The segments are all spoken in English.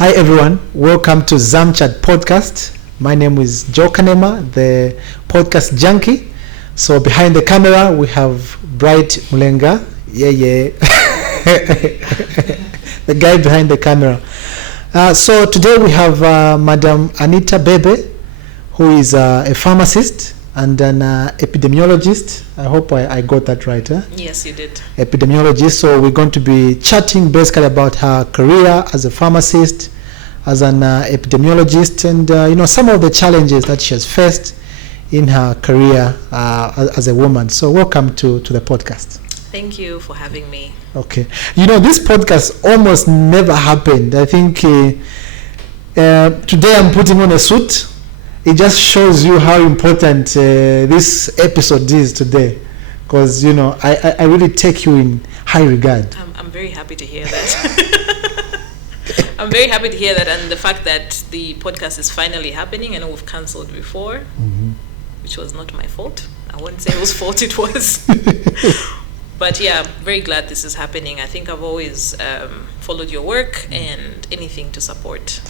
Hi everyone, welcome to ZamChat podcast. My name is Joe Kanema, the podcast junkie. So behind the camera we have Bright Mulenga, the guy behind the camera. So today we have Madam ANITA BHEBHE, who is a pharmacist and an epidemiologist. I hope I got that right. Yes, you did. Epidemiologist. So we're going to be chatting basically about her career as a pharmacist, as an epidemiologist, and some of the challenges that she has faced in her career as a woman. So welcome to the podcast. Thank you for having me. Okay. This podcast almost never happened. I think today I'm putting on a suit. It just shows you how important this episode is today, because I really take you in high regard. I'm very happy to hear that. I'm very happy to hear that, and the fact that the podcast is finally happening. I know we've cancelled before, which was not my fault. I won't say whose fault it was. But yeah, I'm very glad this is happening. I think I've always followed your work and anything to support.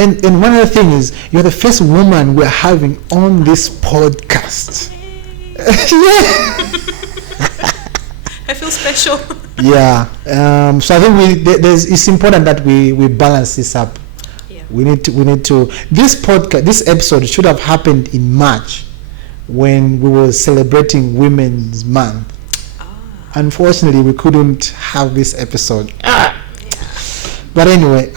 And one other thing is, you're the first woman we're having on this podcast. I feel special. Yeah. So I think it's important that we balance this up. Yeah. We need to. This episode should have happened in March, when we were celebrating Women's Month. Unfortunately, we couldn't have this episode. But anyway,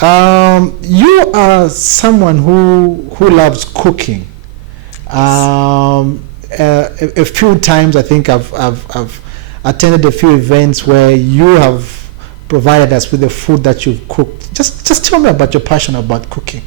you are someone who loves cooking. A few times I think I've attended a few events where you have provided us with the food that you've cooked. Just tell me about your passion about cooking.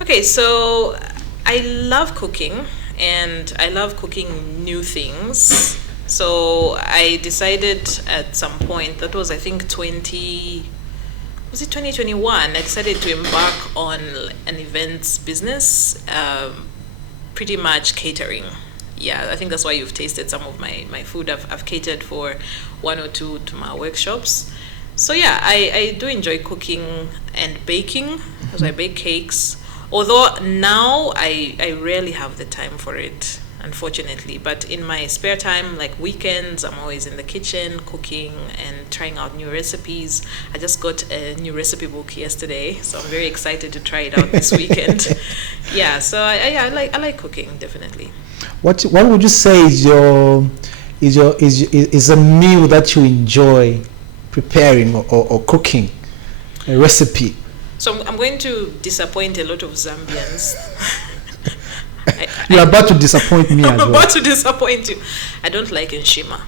Okay, so I love cooking, and I love cooking new things. So I decided at some point, that was I think 2021, I decided to embark on an events business, pretty much catering. Yeah, I think that's why you've tasted some of my food. I've catered for one or two to my workshops. So yeah, I do enjoy cooking and baking, because I bake cakes. Although now I rarely have the time for it, unfortunately. But in my spare time, like weekends, I'm always in the kitchen cooking and trying out new recipes. I just got a new recipe book yesterday, so I'm very excited to try it out this weekend. Yeah, so I like cooking, definitely. What would you say is a meal that you enjoy preparing or cooking, a recipe? So I'm going to disappoint a lot of Zambians. You're about to disappoint me as well. I'm about to disappoint you. I don't like nshima.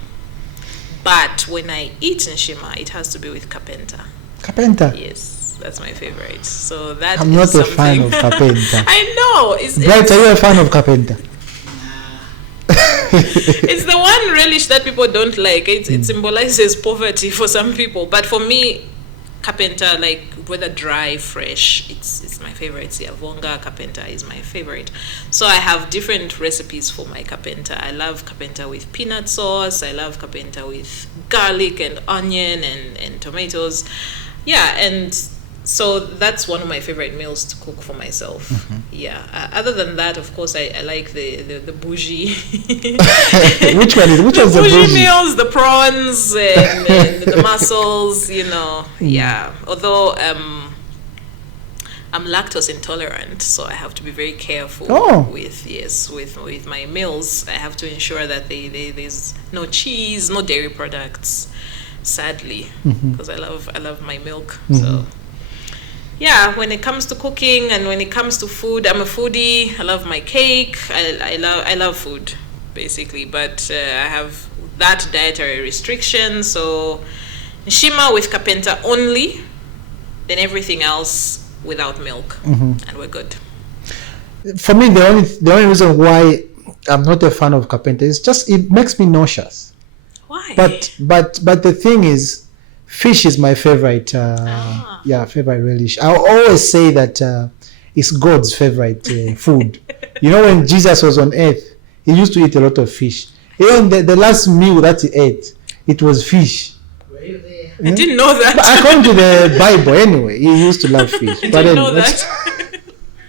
But when I eat nshima, it has to be with kapenta. Kapenta? Yes, that's my favorite. So that I'm not a fan of kapenta. I know. Bright, are you a fan of kapenta? It's the one relish that people don't like. It symbolizes poverty for some people. But for me, kapenta, like whether dry, fresh, it's my favorite. Siavonga kapenta is my favorite. So I have different recipes for my kapenta. I love kapenta with peanut sauce. I love kapenta with garlic and onion and tomatoes. Yeah, and so that's one of my favorite meals to cook for myself. Yeah. Other than that, of course, I like the bougie. Which one is the bougie meals? The prawns and the mussels. Yeah. Although I'm lactose intolerant, so I have to be very careful with my meals. I have to ensure that there's no cheese, no dairy products. Sadly, because I love my milk. So. Yeah, when it comes to cooking and when it comes to food, I'm a foodie. I love my cake. I love food, basically. But I have that dietary restriction. So nshima with kapenta only, then everything else without milk, and we're good. For me, the only reason why I'm not a fan of kapenta is just it makes me nauseous. Why? But the thing is, fish is my favorite. Favorite relish. I always say that it's God's favorite food. When Jesus was on earth, he used to eat a lot of fish. Even the last meal that he ate, it was fish. Were you there? I didn't know that. But according to the Bible, anyway, he used to love fish. I But didn't know anyway, that.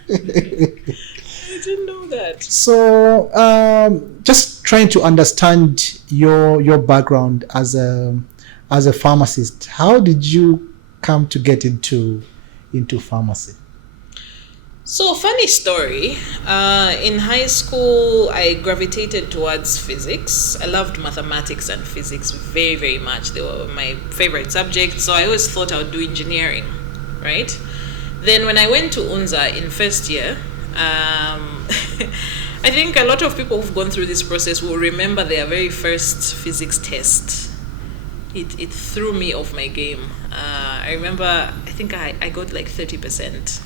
I didn't know that. So, just trying to understand your background as a pharmacist. How did you come to get into pharmacy? So, funny story. In high school, I gravitated towards physics. I loved mathematics and physics very, very much. They were my favorite subjects. So, I always thought I would do engineering, right? Then, when I went to UNZA in first year, I think a lot of people who've gone through this process will remember their very first physics test. It threw me off my game. I remember, I think I got like 30%.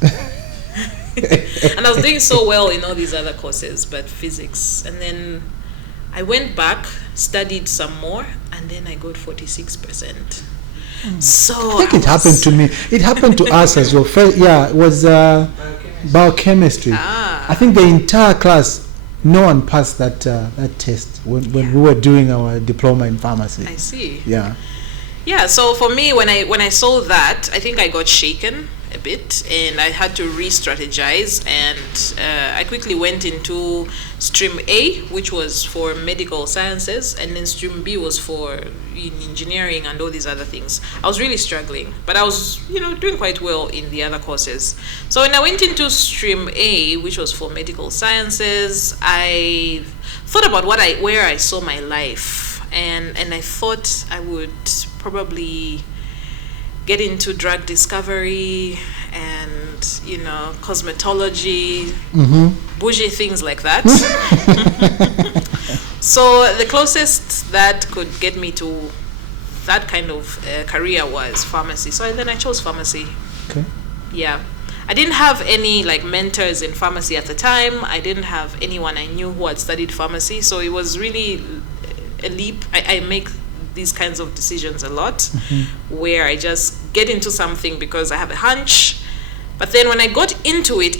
And I was doing so well in all these other courses, but physics. And then I went back, studied some more, and then I got 46%. So I think it happened to me. It happened to us as well. First, it was biochemistry. I think the entire class, no one passed that test when we were doing our diploma in pharmacy. I see. Yeah. Yeah. So for me, when I saw that, I think I got shaken a bit, and I had to re-strategize, and I quickly went into stream A, which was for medical sciences, and then stream B was for engineering and all these other things. I was really struggling, but I was doing quite well in the other courses. So when I went into stream A, which was for medical sciences, I thought about where I saw my life, and I thought I would probably get into drug discovery and cosmetology, bougie things like that. So the closest that could get me to that kind of career was pharmacy. So then I chose pharmacy. Okay. Yeah. I didn't have any mentors in pharmacy at the time. I didn't have anyone I knew who had studied pharmacy. So it was really a leap. I make these kinds of decisions a lot, where I just get into something because I have a hunch. But then when I got into it,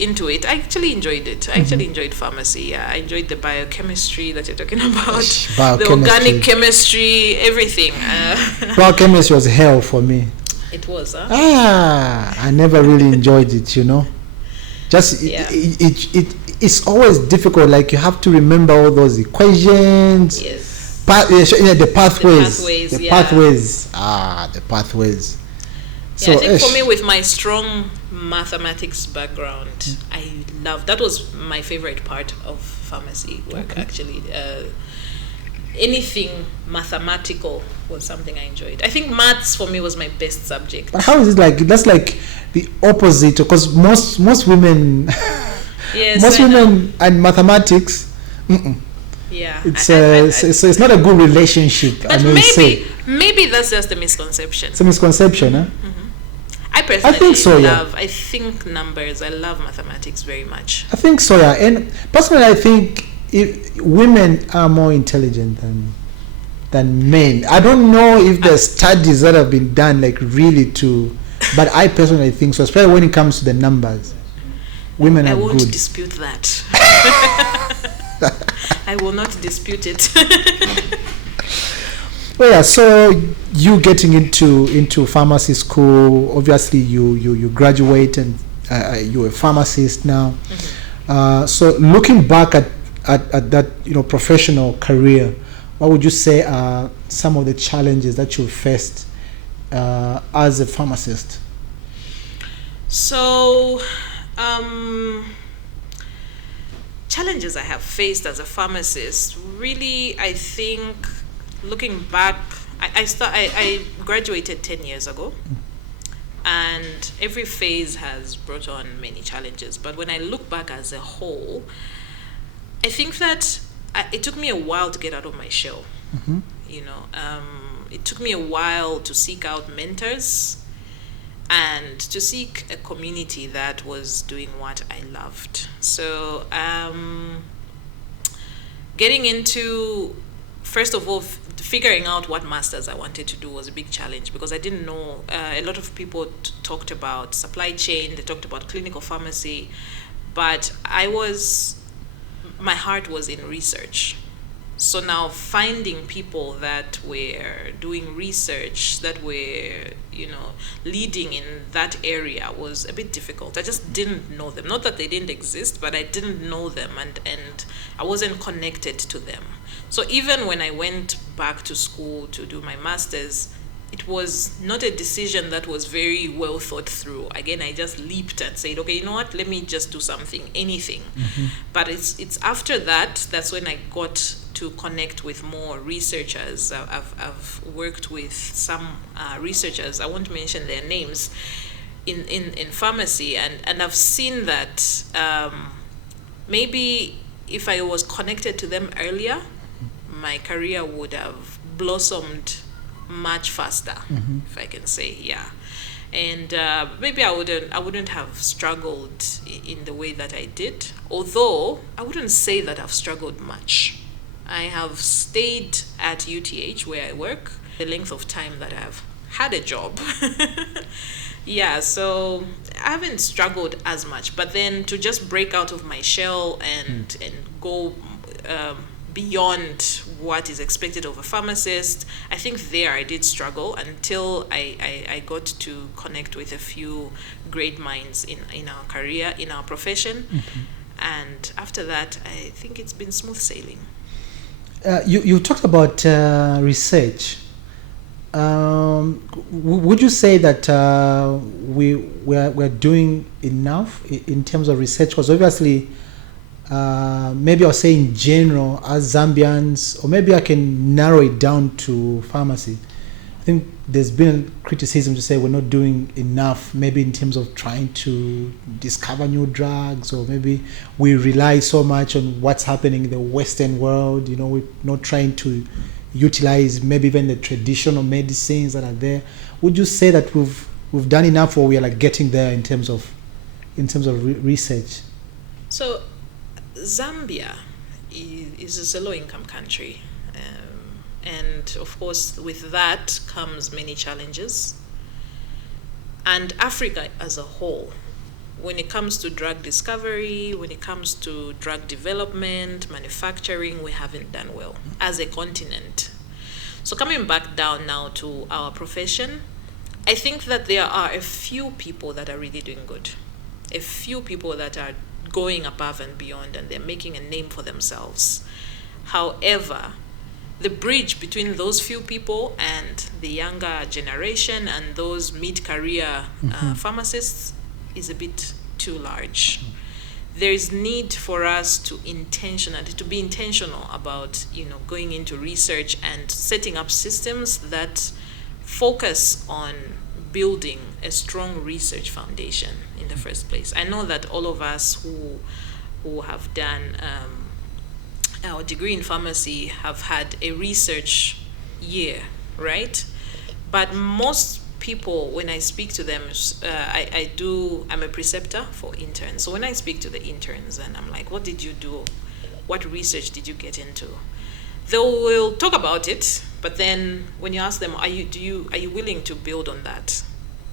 I actually enjoyed it. I actually enjoyed pharmacy. Yeah, I enjoyed the biochemistry that you're talking about, the organic chemistry, everything. Biochemistry was hell for me. It was, huh? I never really enjoyed it, Just it's always difficult. Like you have to remember all those equations. Yes. The pathways. The pathways. So I think for me, with my strong mathematics background, I love that. Was my favorite part of pharmacy work. Actually, anything mathematical was something I enjoyed. I think maths for me was my best subject. But how is it like? That's like the opposite, because most women, yes, women and mathematics. Yeah, so it's not a good relationship. But maybe that's just a misconception. It's a misconception, huh? I personally think so, I think numbers. I love mathematics very much. I think so, yeah. And personally, I think women are more intelligent than men. I don't know if there's studies that have been done but I personally think so, especially when it comes to the numbers. Women are good. I won't dispute that. I will not dispute it. Well, yeah, so you getting into pharmacy school, obviously you graduate and you're a pharmacist now. So looking back at that professional career, what would you say are some of the challenges that you faced as a pharmacist? So challenges I have faced as a pharmacist, really, I think, looking back, I graduated 10 years ago, and every phase has brought on many challenges. But when I look back as a whole, I think that it took me a while to get out of my shell. It took me a while to seek out mentors and to seek a community that was doing what I loved. So getting into, first of all, figuring out what masters I wanted to do was a big challenge, because I didn't know. A lot of people talked about supply chain, they talked about clinical pharmacy, but my heart was in research. So now finding people that were doing research, that were, leading in that area was a bit difficult. I just didn't know them. Not that they didn't exist, but I didn't know them, and I wasn't connected to them. So even when I went back to school to do my master's, it was not a decision that was very well thought through. Again, I just leaped and said, okay, you know what, let me just do something, anything. But it's after that's when I got to connect with more researchers. I've worked with some researchers, I won't mention their names, in pharmacy, and I've seen that maybe if I was connected to them earlier, my career would have blossomed much faster, if I can say, yeah. And maybe I wouldn't have struggled in the way that I did. Although I wouldn't say that I've struggled much. I have stayed at UTH where I work the length of time that I've had a job. Yeah, so I haven't struggled as much. But then to just break out of my shell and go beyond what is expected of a pharmacist, I think there I did struggle until I got to connect with a few great minds in our career, in our profession. And after that, I think it's been smooth sailing. You talked about research. Would you say that we're doing enough in terms of research? Because obviously, maybe I'll say in general, as Zambians, or maybe I can narrow it down to pharmacy. I think there's been criticism to say we're not doing enough, maybe in terms of trying to discover new drugs, or maybe we rely so much on what's happening in the Western world. We're not trying to utilize maybe even the traditional medicines that are there. Would you say that we've done enough, or we are like getting there in terms of research? So Zambia is a low-income country, and of course with that comes many challenges. And Africa as a whole, when it comes to drug discovery, when it comes to drug development, manufacturing, we haven't done well as a continent. So coming back down now to our profession, I think that there are a few people that are really doing good, a few people that are going above and beyond, and they're making a name for themselves. However, the bridge between those few people and the younger generation and those mid-career pharmacists is a bit too large. There is need for us to be intentional about going into research and setting up systems that focus on building a strong research foundation in the first place. I know that all of us who have done our degree in pharmacy have had a research year, right? But most people, when I speak to them, I'm a preceptor for interns. So when I speak to the interns and I'm like, what did you do? What research did you get into? They will talk about it, but then when you ask them, are you willing to build on that?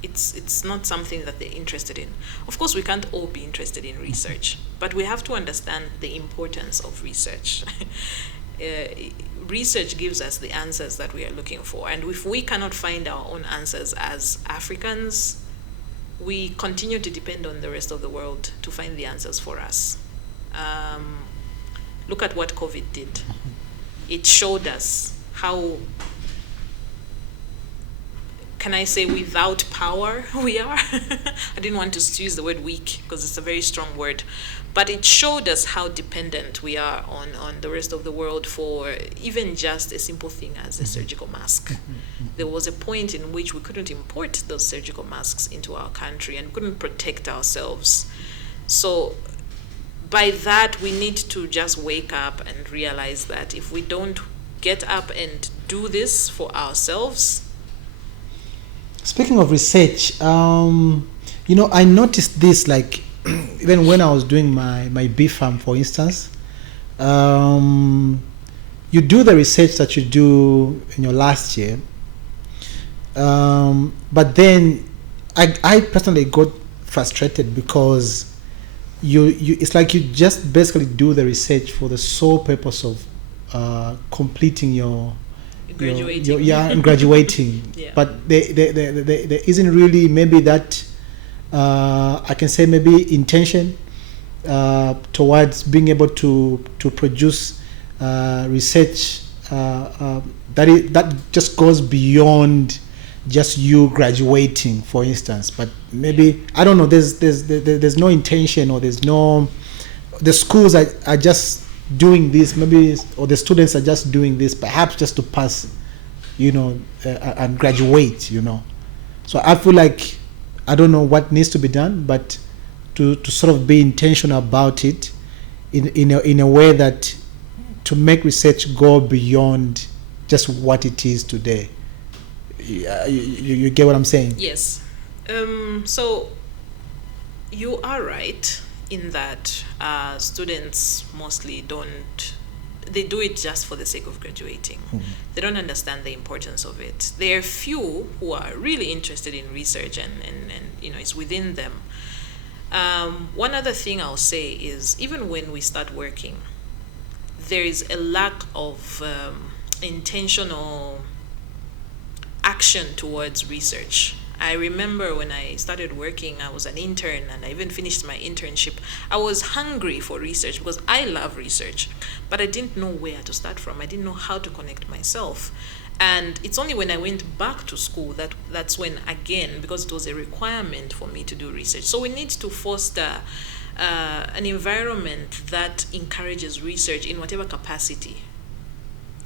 It's not something that they're interested in. Of course, we can't all be interested in research, but we have to understand the importance of research. Research gives us the answers that we are looking for, and if we cannot find our own answers as Africans, we continue to depend on the rest of the world to find the answers for us. Look at what COVID did. It showed us how, can I say, without power we are. I didn't want to use the word weak because it's a very strong word, but it showed us how dependent we are on the rest of the world for even just a simple thing as a surgical mask. There was a point in which we couldn't import those surgical masks into our country and couldn't protect ourselves. So by that, we need to just wake up and realize that if we don't get up and do this for ourselves. Speaking of research, I noticed this, like, even when I was doing my BPharm, for instance, you do the research that you do in your last year, but then I personally got frustrated because you it's like you just basically do the research for the sole purpose of completing your Graduating. and graduating. Yeah. But there isn't really maybe that I can say maybe intention towards being able to produce research that just goes beyond just you graduating, for instance. But maybe I don't know. There's no intention, or there's no. The schools are just doing this, maybe, or the students are just doing this, perhaps just to pass, and graduate. So I feel like I don't know what needs to be done, but to sort of be intentional about it, in a way that to make research go beyond just what it is today. You get what I'm saying? Yes. So you are right in that students mostly they do it just for the sake of graduating. They don't understand the importance of it. There are few who are really interested in research and it's within them. One other thing I'll say is, even when we start working, there is a lack of intentional action towards research. I remember when I started working, I was an intern, and I even finished my internship. I was hungry for research because I love research, but I didn't know where to start from. I didn't know how to connect myself. And it's only when I went back to school that's when, again, because it was a requirement for me to do research. So we need to foster an environment that encourages research in whatever capacity.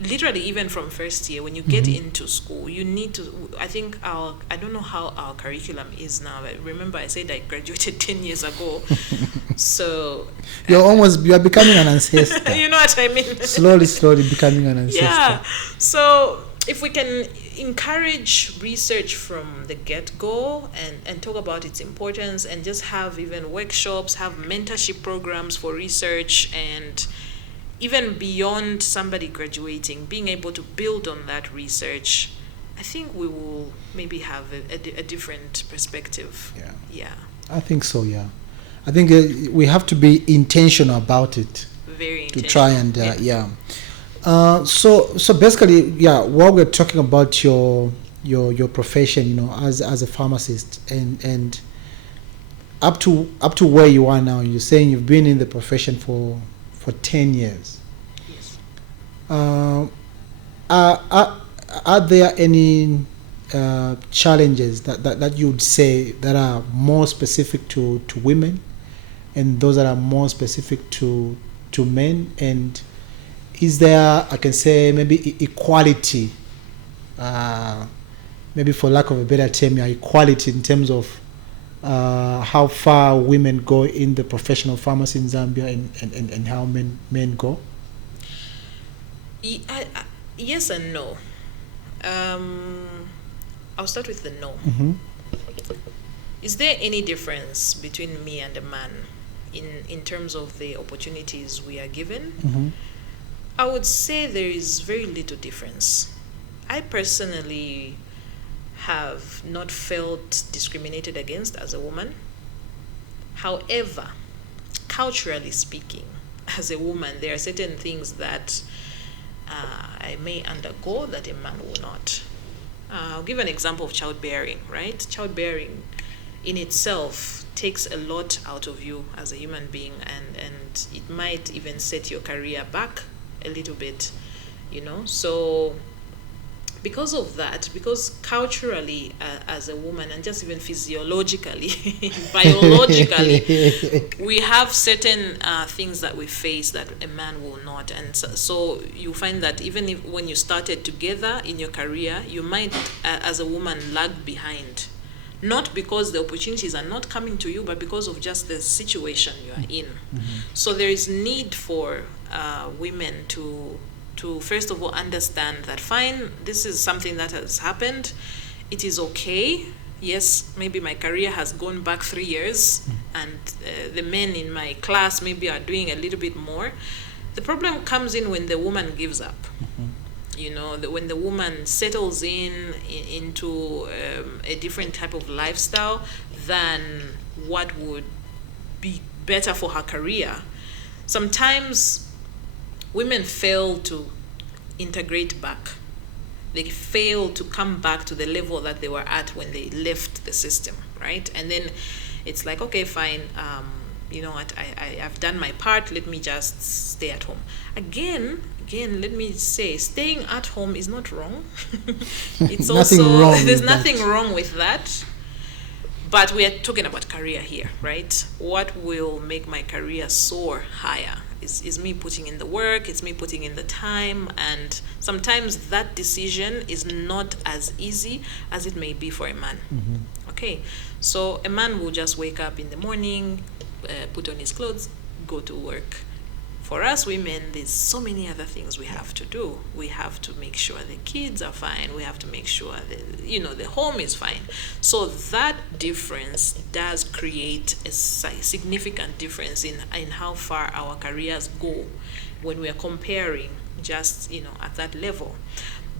Literally, even from first year, when you get into school, you need to, I don't know how our curriculum is now. I remember I said I graduated 10 years ago. So you are becoming an ancestor. You know what I mean? Slowly becoming an ancestor. Yeah. So if we can encourage research from the get-go and talk about its importance, and just have even workshops, have mentorship programs for research, and even beyond somebody graduating, being able to build on that research, I think we will maybe have a different perspective. Yeah. I think so, yeah. I think we have to be intentional about it. Very intentional. To try and, So basically, while we're talking about your profession, as a pharmacist, and up to where you are now, you're saying you've been in the profession for 10 years. Yes. Are there any challenges that you would say that are more specific to women, and those that are more specific to men? And is there, I can say, maybe equality, maybe for lack of a better term, equality in terms of how far women go in the professional pharmacy in Zambia, and how men go? Yes and no. I'll start with the no. Is there any difference between me and a man in terms of the opportunities we are given? I would say there is very little difference. I personally have not felt discriminated against as a woman. However, culturally speaking, as a woman, there are certain things that I may undergo that a man will not. I'll give an example of childbearing, right? Childbearing in itself takes a lot out of you as a human being, and it might even set your career back a little bit, So because of that, because culturally, as a woman, and just even physiologically, biologically, we have certain things that we face that a man will not. And so you find that even if when you started together in your career, you might, as a woman, lag behind. Not because the opportunities are not coming to you, but because of just the situation you are in. So there is need for women to first of all understand that, fine, this is something that has happened. It is okay. Yes, maybe my career has gone back 3 years, and the men in my class maybe are doing a little bit more. The problem comes in when the woman gives up. When the woman settles into a different type of lifestyle than what would be better for her career. Sometimes women fail to integrate back. They fail to come back to the level that they were at when they left the system, right? And then it's like, okay, fine, you know what, I've done my part, let me just stay at home. Again, let me say, staying at home is not wrong. It's Nothing also, wrong there's with nothing that. wrong with that. But we are talking about career here, right? What will make my career soar higher is me putting in the work, it's me putting in the time, and sometimes that decision is not as easy as it may be for a man. Okay, so a man will just wake up in the morning, put on his clothes, go to work. For us women, there's so many other things we have to do. We have to make sure the kids are fine. We have to make sure that, you know, the home is fine. So that difference does create a significant difference in how far our careers go when we are comparing just, you know, at that level.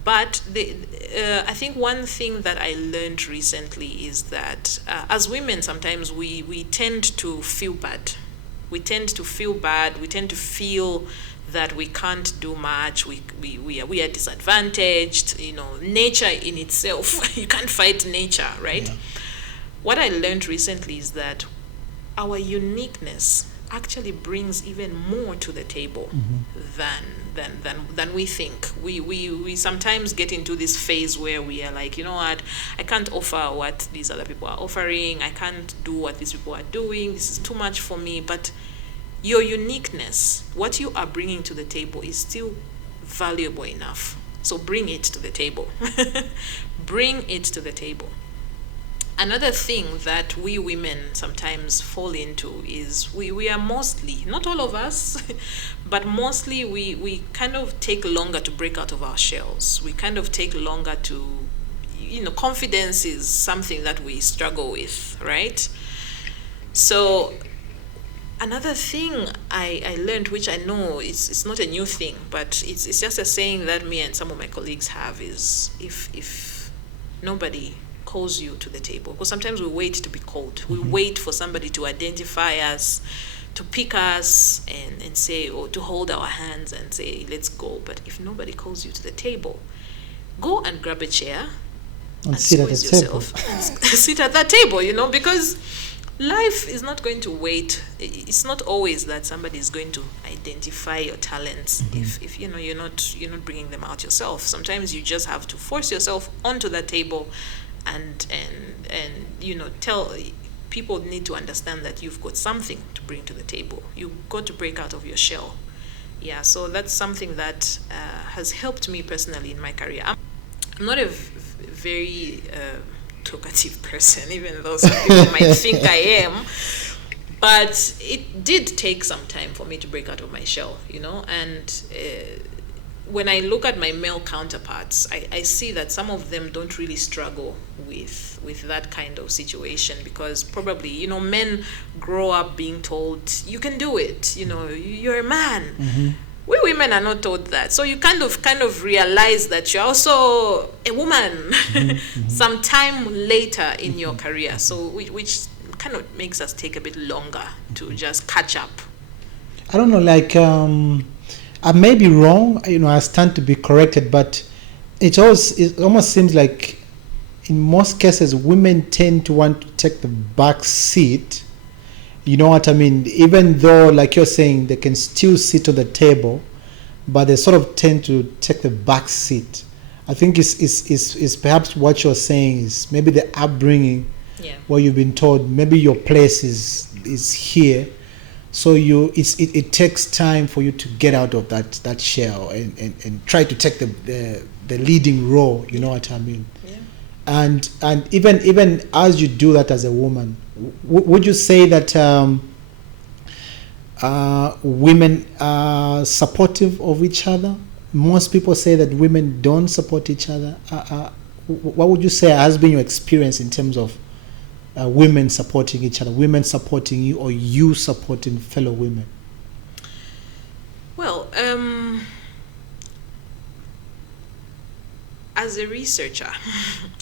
But I think one thing that I learned recently is that as women, sometimes we tend to feel bad. We tend to feel bad. We tend to feel that we can't do much. We are disadvantaged. You know, nature in itself, you can't fight nature, right? Yeah. What I learned recently is that our uniqueness actually brings even more to the table than we think. We sometimes get into this phase where we are like, you know what, I can't offer what these other people are offering. I can't do what these people are doing. This is too much for me. But your uniqueness, what you are bringing to the table, is still valuable enough. So bring it to the table. Bring it to the table. Another thing that we women sometimes fall into is we are mostly, not all of us, but mostly we kind of take longer to break out of our shells. We kind of take longer to, you know, confidence is something that we struggle with, right? So another thing I learned, which I know it's not a new thing, but it's just a saying that me and some of my colleagues have, is if nobody calls you to the table, because sometimes we wait to be called. We wait for somebody to identify us, to pick us and say, or to hold our hands and say, let's go. But if nobody calls you to the table, go and grab a chair And sit at the squeeze table. yourself and sit at that table, you know, because life is not going to wait. It's not always that somebody is going to identify your talents if you know you're not bringing them out yourself. Sometimes you just have to force yourself onto that table and you know, tell people need to understand that you've got something to bring to the table. You've got to break out of your shell. Yeah, so that's something that has helped me personally in my career. I'm not a very talkative person, even though some people might think I am. But it did take some time for me to break out of my shell, you know. And when I look at my male counterparts, I see that some of them don't really struggle with that kind of situation, because probably, you know, men grow up being told, you can do it, you know, you're a man. We women are not taught that. So you kind of realize that you're also a woman sometime later in your career. So which kind of makes us take a bit longer to just catch up. I don't know, like, I may be wrong, you know, I stand to be corrected, but it almost seems like in most cases women tend to want to take the back seat. You know what I mean? Even though, like you're saying, they can still sit on the table, but they sort of tend to take the back seat. I think it's perhaps what you're saying is maybe the upbringing, where you've been told maybe your place is here. So it takes time for you to get out of that shell and try to take the leading role. You know what I mean? Yeah. And even as you do that as a woman, would you say that women are supportive of each other? Most people say that women don't support each other. What would you say has been your experience in terms of women supporting each other, women supporting you, or you supporting fellow women? Well, as a researcher,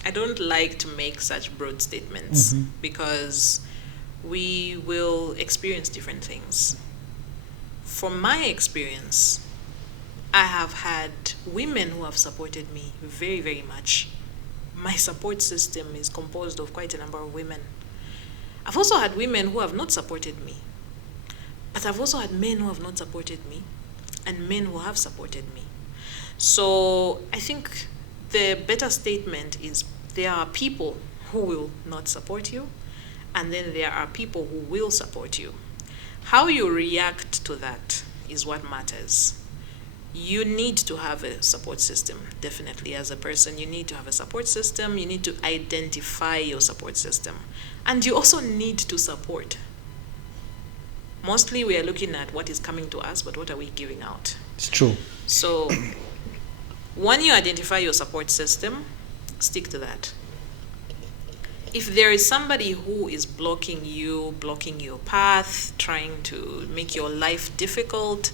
I don't like to make such broad statements because we will experience different things. From my experience, I have had women who have supported me very, very much. My support system is composed of quite a number of women. I've also had women who have not supported me. But I've also had men who have not supported me and men who have supported me. So I think the better statement is there are people who will not support you, and then there are people who will support you. How you react to that is what matters. You need to have a support system, definitely. As a person, you need to have a support system. You need to identify your support system. And you also need to support. Mostly we are looking at what is coming to us, but what are we giving out? It's true. So when you identify your support system, stick to that. If there is somebody who is blocking you, blocking your path, trying to make your life difficult,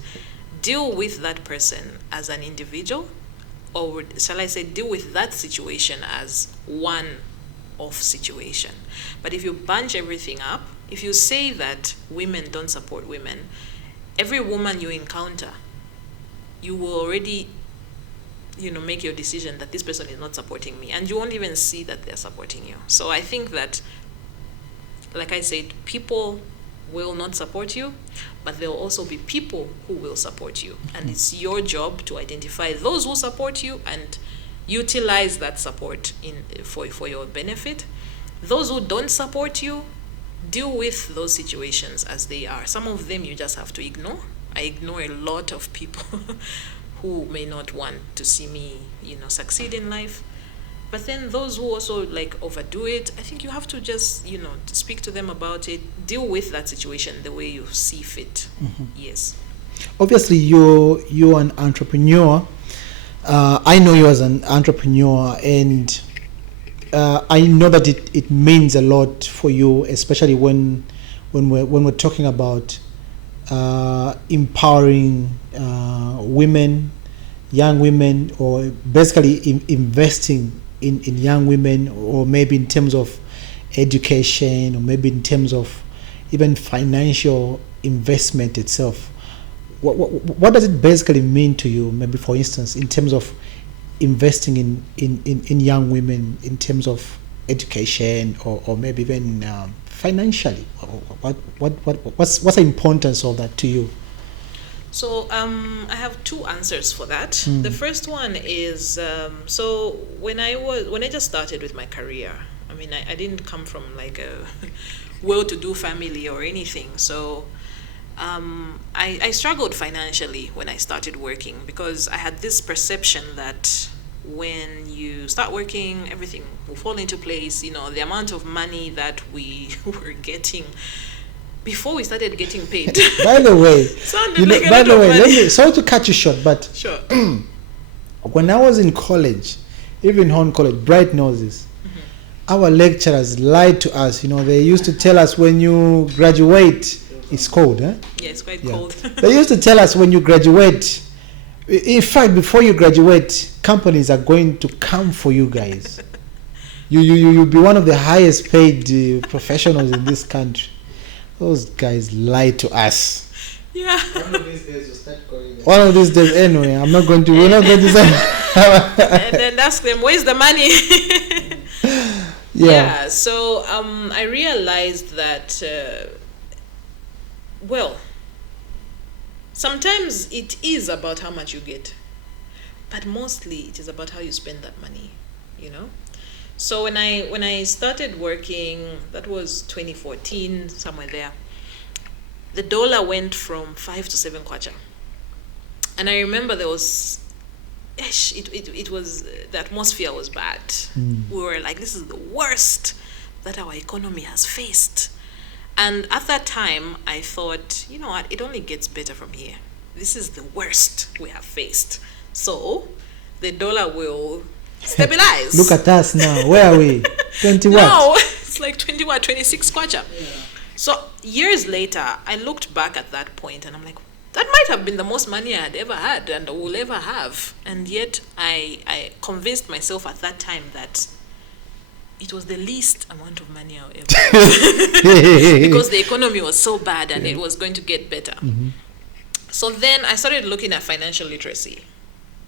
deal with that person as an individual, or shall I say, deal with that situation as one-off situation. But if you bunch everything up, if you say that women don't support women, every woman you encounter, you will already, make your decision that this person is not supporting me, and you won't even see that they're supporting you. So I think that, like I said, people will not support you, but there will also be people who will support you. And it's your job to identify those who support you and utilize that support for your benefit. Those who don't support you, deal with those situations as they are. Some of them you just have to ignore. I ignore a lot of people who may not want to see me, succeed in life. But then those who also overdo it, I think you have to just, speak to them about it, deal with that situation the way you see fit. Mm-hmm. Yes. Obviously, you're an entrepreneur. I know you as an entrepreneur, and I know that it means a lot for you, especially when we're talking about empowering women, young women, or basically investing in young women, or maybe in terms of education, or maybe in terms of even financial investment itself. What does it basically mean to you, maybe for instance, in terms of investing in young women, in terms of education, or maybe even financially? What's the importance of that to you? So I have two answers for that. The first one is so when I just started with my career, I didn't come from a well-to-do family or anything. So I struggled financially when I started working, because I had this perception that when you start working, everything will fall into place. The amount of money that we were getting before we started getting paid. By the way, sorry to cut you short, but sure. When I was in college, even Horn College, Bright knows this, our lecturers lied to us. They used to tell us when you graduate, it's cold, eh? Yeah, it's quite cold. They used to tell us when you graduate, in fact, before you graduate, companies are going to come for you guys. You'll be one of the highest paid professionals in this country. Those guys lied to us. Yeah. One of these days you start calling them. One of these days, anyway, we're not going to say. And then ask them, where's the money? Yeah. So I realized that, sometimes it is about how much you get, but mostly it is about how you spend that money, So when I started working, that was 2014, somewhere there, the dollar went from 5 to 7 kwacha. And I remember there was, it was, the atmosphere was bad. We were like, this is the worst that our economy has faced. And at that time, I thought, you know what, it only gets better from here. This is the worst we have faced. So the dollar will stabilize. Look at us now. Where are we? 20 what? No, it's like 26 kwacha. Yeah. So years later, I looked back at that point and I'm like, that might have been the most money I had ever had and will ever have. And yet I convinced myself at that time that it was the least amount of money I'll ever have. Because the economy was so bad and it was going to get better. So then I started looking at financial literacy.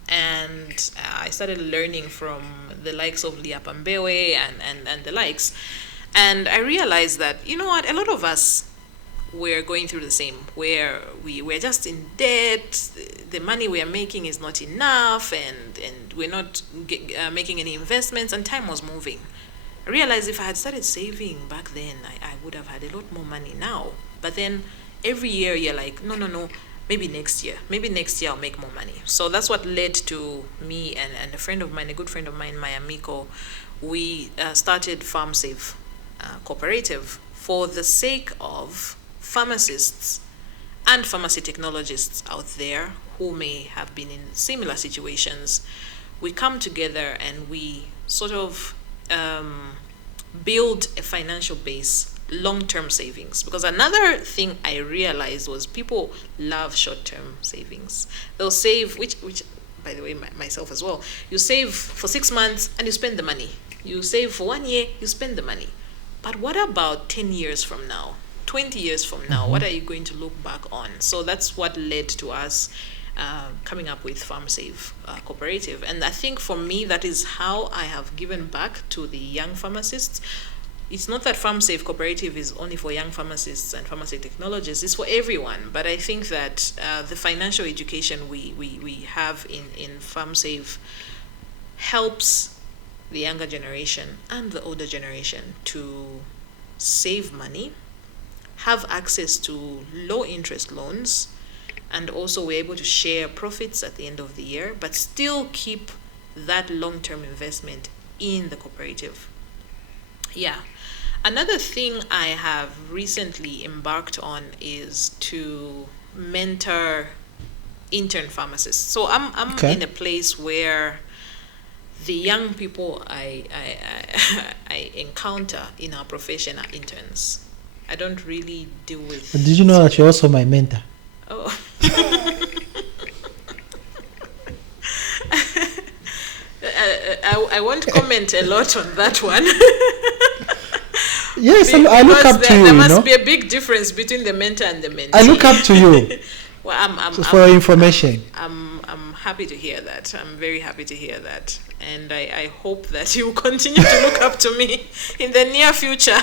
and I started learning from the likes of Leah Pambewe and the likes. And I realized that, you know what, a lot of us, we're going through the same, where we're just in debt, the money we are making is not enough, and we're not making any investments, and time was moving. I realized if I had started saving back then, I would have had a lot more money now. But then every year you're like, no, maybe next year I'll make more money. So that's what led to me and a friend of mine, a good friend of mine, Maya Miko. We started FarmSave Cooperative for the sake of pharmacists and pharmacy technologists out there who may have been in similar situations. We come together and we sort of build a financial base, long-term savings. Because another thing I realized was people love short-term savings. They'll save, which by the way, myself as well. You save for 6 months and you spend the money. You save for 1 year, you spend the money. But what about 10 years from now? 20 years from now, what are you going to look back on? So that's what led to us coming up with FarmSave Cooperative. And I think for me, that is how I have given back to the young pharmacists. It's not that FarmSave Cooperative is only for young pharmacists and pharmacy technologists, it's for everyone. But I think that the financial education we have in FarmSave helps the younger generation and the older generation to save money, have access to low interest loans, and also we're able to share profits at the end of the year, but still keep that long-term investment in the cooperative. Yeah. Another thing I have recently embarked on is to mentor intern pharmacists. So I'm in a place where the young people I encounter in our profession are interns. I don't really deal with. But did you know that you're also my mentor? Oh. I won't comment a lot on that one. Yes, I look up to you. There must be a big difference between the mentor and the mentee. I look up to you. Well, for your information. I'm happy to hear that. I'm very happy to hear that. And I hope that you will continue to look up to me in the near future.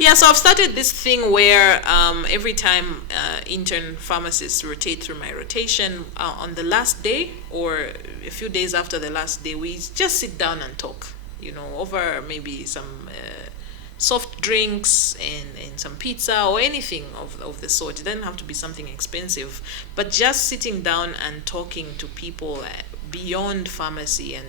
Yeah, so I've started this thing where every time intern pharmacists rotate through my rotation, on the last day or a few days after the last day, we just sit down and talk, over maybe some soft drinks and some pizza or anything of the sort. It doesn't have to be something expensive, but just sitting down and talking to people beyond pharmacy and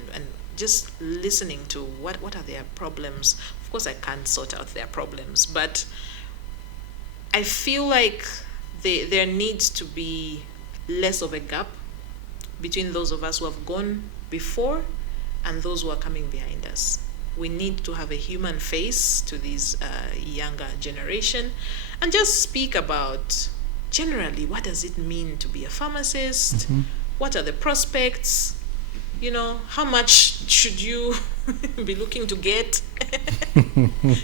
just listening to what are their problems. Of course, I can't sort out their problems, but I feel like there needs to be less of a gap between those of us who have gone before and those who are coming behind us. We need to have a human face to this younger generation and just speak about generally what does it mean to be a pharmacist, what are the prospects, how much should you be looking to get?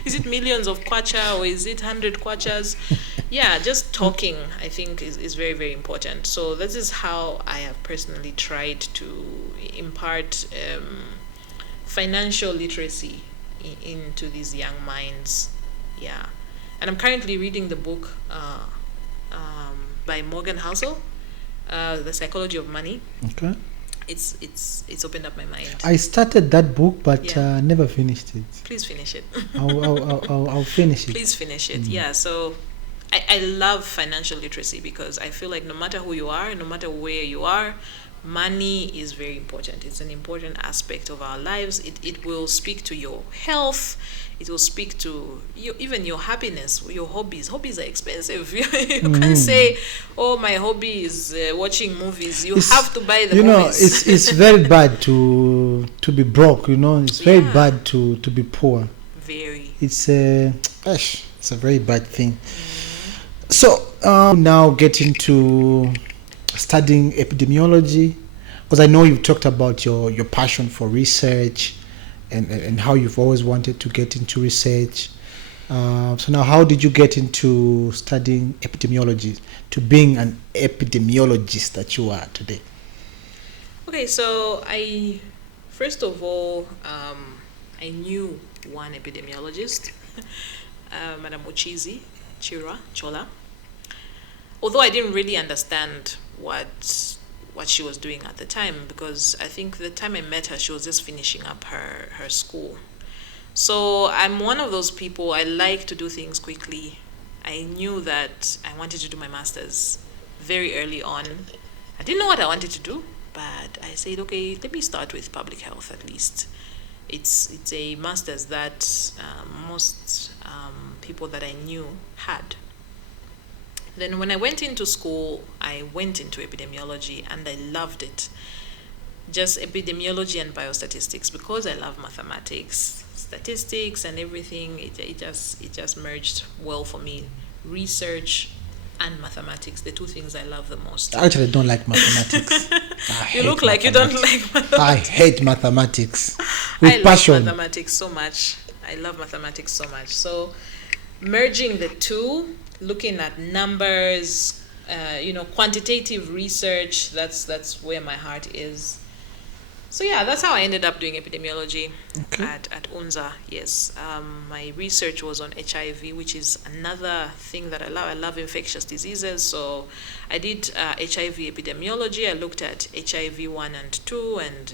Is it millions of kwacha or is it 100 kwachas? Yeah, just talking, I think, is very, very important. So this is how I have personally tried to impart financial literacy into these young minds. Yeah. And I'm currently reading the book by Morgan Housel, The Psychology of Money. Okay. It's opened up my mind. I started that book, but never finished it. Please finish it. I'll finish it. Please finish it. Yeah. So I love financial literacy because I feel like no matter who you are, no matter where you are, money is very important. It's an important aspect of our lives. It will speak to your health. It will speak to even your happiness, your hobbies. Hobbies are expensive. You can't say, "Oh, my hobby is watching movies." You have to buy the movies. It's very bad to be broke. It's very bad to be poor. Very. It's a very bad thing. So now get into studying epidemiology, because I know you've talked about your passion for research and how you've always wanted to get into research. So now, how did you get into studying epidemiology, to being an epidemiologist that you are today? Okay, so first of all, I knew one epidemiologist, Madam Uchizi Chola. Although I didn't really understand what she was doing at the time, because I think the time I met her, she was just finishing up her school. So I'm one of those people, I like to do things quickly. I knew that I wanted to do my master's very early on. I didn't know what I wanted to do, but I said, okay, let me start with public health at least. It's a master's that most people that I knew had. Then when I went into school, I went into epidemiology and I loved it. Just epidemiology and biostatistics, because I love mathematics, statistics and everything. It just merged well for me. Research and mathematics, the two things I love the most. I actually don't like mathematics. You look like you don't like mathematics. I hate mathematics with I passion. love mathematics so much. I love mathematics so much. So merging the two, looking at numbers, quantitative research, that's where my heart is. So yeah, that's how I ended up doing epidemiology at UNZA. Yes, my research was on HIV, which is another thing that I love. I love infectious diseases, so I did HIV epidemiology. I looked at HIV 1 and 2 and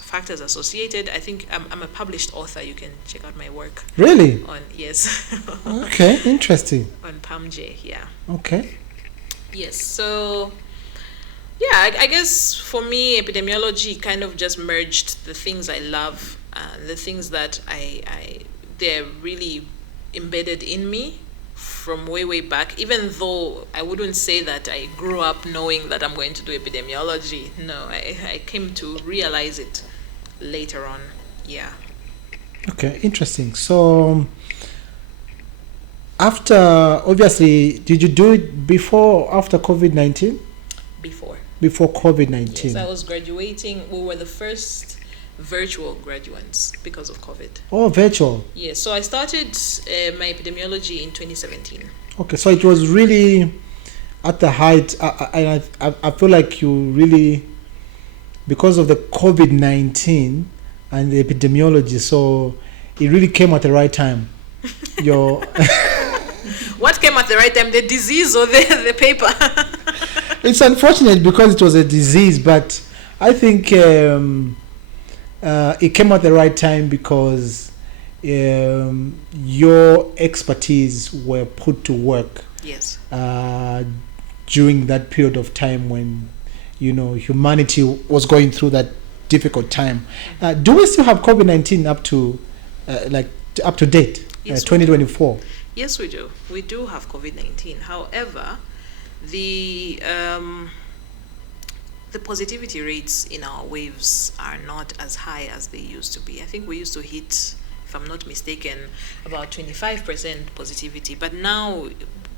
factors associated. I think I'm a published author. You can check out my work. Really? Yes. Okay, interesting. On PAMJ, yeah. Okay. Yes, so yeah, I guess for me, epidemiology kind of just merged the things I love, the things that they're really embedded in me from way back, even though I wouldn't say that I grew up knowing that I'm going to do epidemiology. No, I came to realize it later on. Yeah. Okay, interesting. So after, obviously, did you do it before or after COVID-19? Before COVID-19. Yes, I was graduating. We were the first virtual graduates because of COVID. Oh, virtual. Yes, so I started my epidemiology in 2017. Okay, so it was really at the height. I feel like you really, because of the COVID-19 and the epidemiology, so it really came at the right time. What came at the right time, the disease or the paper? It's unfortunate because it was a disease, but I think it came at the right time because your expertise were put to work. Yes. During that period of time when, humanity was going through that difficult time. Do we still have COVID-19 up to date? Yes, 2024. Yes, we do. We do have COVID-19. However, the positivity rates in our waves are not as high as they used to be. I think we used to hit, if I'm not mistaken, about 25% positivity. But now,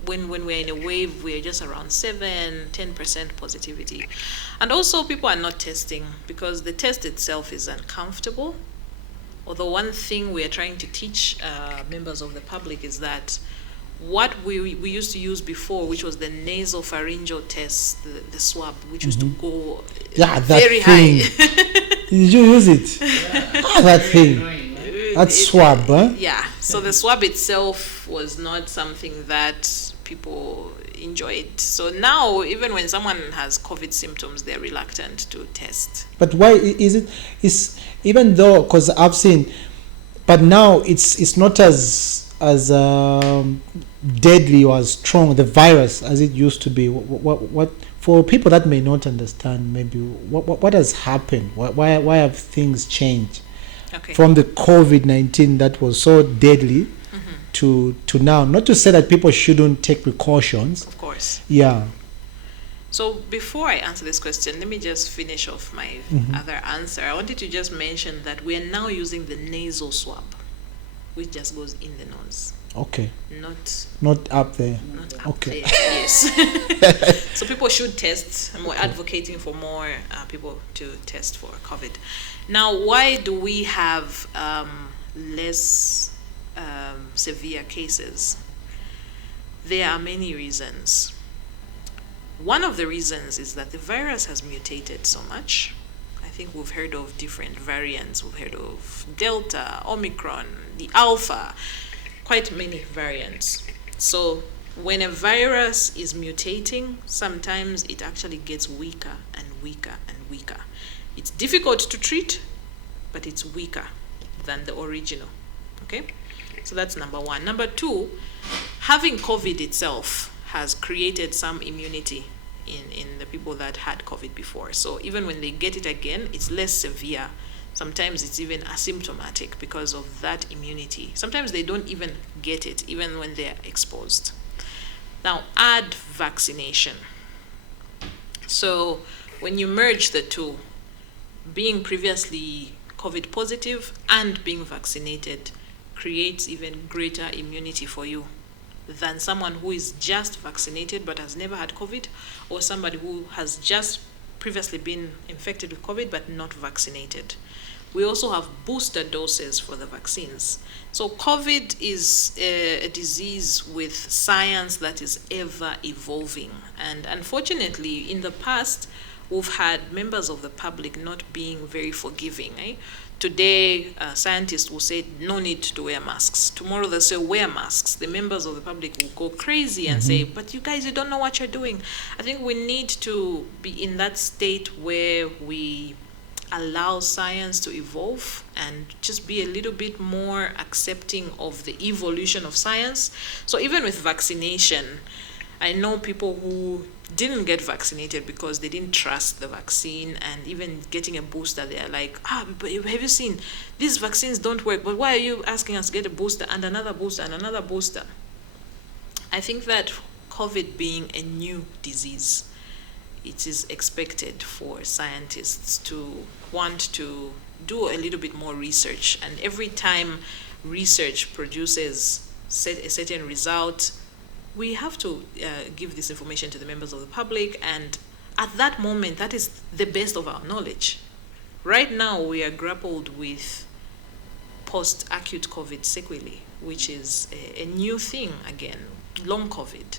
when we're in a wave, we're just around 7-10% positivity. And also, people are not testing because the test itself is uncomfortable. Although one thing we are trying to teach members of the public is that what we used to use before, which was the nasopharyngeal test, the swab, which used to go very high. Did you use it? Yeah. That thing. That swab, huh? Yeah. So the swab itself was not something that people enjoyed. So now, even when someone has COVID symptoms, they're reluctant to test. But why is it? Is even though, because I've seen, but now it's not as deadly or as strong, the virus, as it used to be. What for people that may not understand, maybe what has happened? Why have things changed from the COVID-19 that was so deadly to now? Not to say that people shouldn't take precautions. Of course. Yeah. So before I answer this question, let me just finish off my other answer. I wanted to just mention that we are now using the nasal swab, which just goes in the nose. Okay. Not up there. Not up there. Yes. So people should test. I'm advocating for more people to test for COVID. Now, why do we have less severe cases? There are many reasons. One of the reasons is that the virus has mutated so much. I think we've heard of different variants. We've heard of Delta, Omicron, the Alpha, quite many variants. So when a virus is mutating, sometimes it actually gets weaker and weaker and weaker. It's difficult to treat, but it's weaker than the original. Okay? So that's number one. Number two, having COVID itself has created some immunity in the people that had COVID before. So even when they get it again, it's less severe. Sometimes it's even asymptomatic because of that immunity. Sometimes they don't even get it, even when they're exposed. Now, add vaccination. So when you merge the two, being previously COVID positive and being vaccinated creates even greater immunity for you than someone who is just vaccinated but has never had COVID, or somebody who has just previously been infected with COVID but not vaccinated. We also have booster doses for the vaccines. So COVID is a disease with science that is ever evolving. And unfortunately, in the past, we've had members of the public not being very forgiving. Today, scientists will say no need to wear masks. Tomorrow they'll say wear masks. The members of the public will go crazy and say, but you guys, you don't know what you're doing. I think we need to be in that state where we allow science to evolve and just be a little bit more accepting of the evolution of science. So even with vaccination, I know people who didn't get vaccinated because they didn't trust the vaccine, and even getting a booster, they're like, but have you seen, these vaccines don't work, but why are you asking us to get a booster and another booster and another booster? I think that COVID being a new disease, it is expected for scientists to want to do a little bit more research, and every time research produces a certain result, we have to give this information to the members of the public, and at that moment, that is the best of our knowledge. Right now, we are grappled with post-acute COVID sequelae, which is a new thing again, long COVID.